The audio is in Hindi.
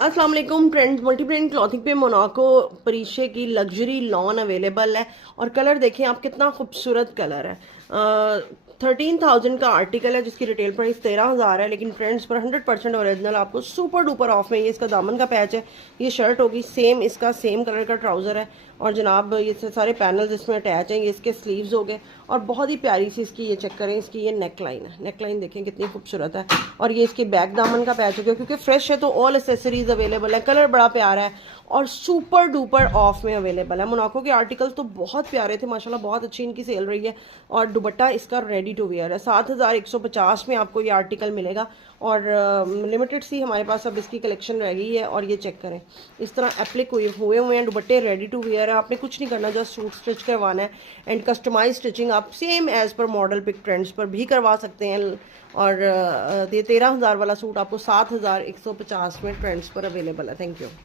अस्सलाम वालेकुम। ट्रेंड्स मल्टी ब्रांड क्लॉथिंग पे मोनाको परीशे की लग्जरी लॉन अवेलेबल है और कलर देखें आप, कितना खूबसूरत कलर है। 13,000 का आर्टिकल है जिसकी रिटेल प्राइस 13,000 है, लेकिन ट्रेंड्स पर 100% ओरिजिनल आपको सुपर डुपर ऑफ में। ये इसका दामन का पैच है, ये शर्ट होगी सेम, इसका सेम कलर का ट्राउज़र है और जनाब ये सारे पैनल्स इसमें अटैच हैं। ये इसके स्लीव्स हो गए और बहुत ही प्यारी सी इसकी, ये चेक करें, इसकी ये नेक लाइन है। नेक लाइन देखें कितनी खूबसूरत है और ये इसके बैक दामन का पैच हो गया क्योंकि फ्रेश है तो ऑल एसेसरीज अवेलेबल है। कलर बड़ा प्यारा है और सुपर डुपर ऑफ में अवेलेबल है। मोनाको के आर्टिकल्स तो बहुत प्यारे थे माशाल्लाह, बहुत अच्छी इनकी सेल रही है और दुपट्टा इसका रेडी टू वेयर है। 7,150 में आपको ये आर्टिकल मिलेगा और लिमिटेड सी हमारे पास अब इसकी कलेक्शन रह गई है। और ये चेक करें, इस तरह एप्लिक हुए हैं, दुपट्टे रेडी टू वेयर है। आपने कुछ नहीं करना, जस्ट सूट स्टिच करवाना है एंड कस्टमाइज स्टिचिंग आप same as per model pick trends पर भी करवा सकते हैं। और ये 13,000 वाला सूट आपको 7,150 में ट्रेंड्स पर अवेलेबल है। Thank you.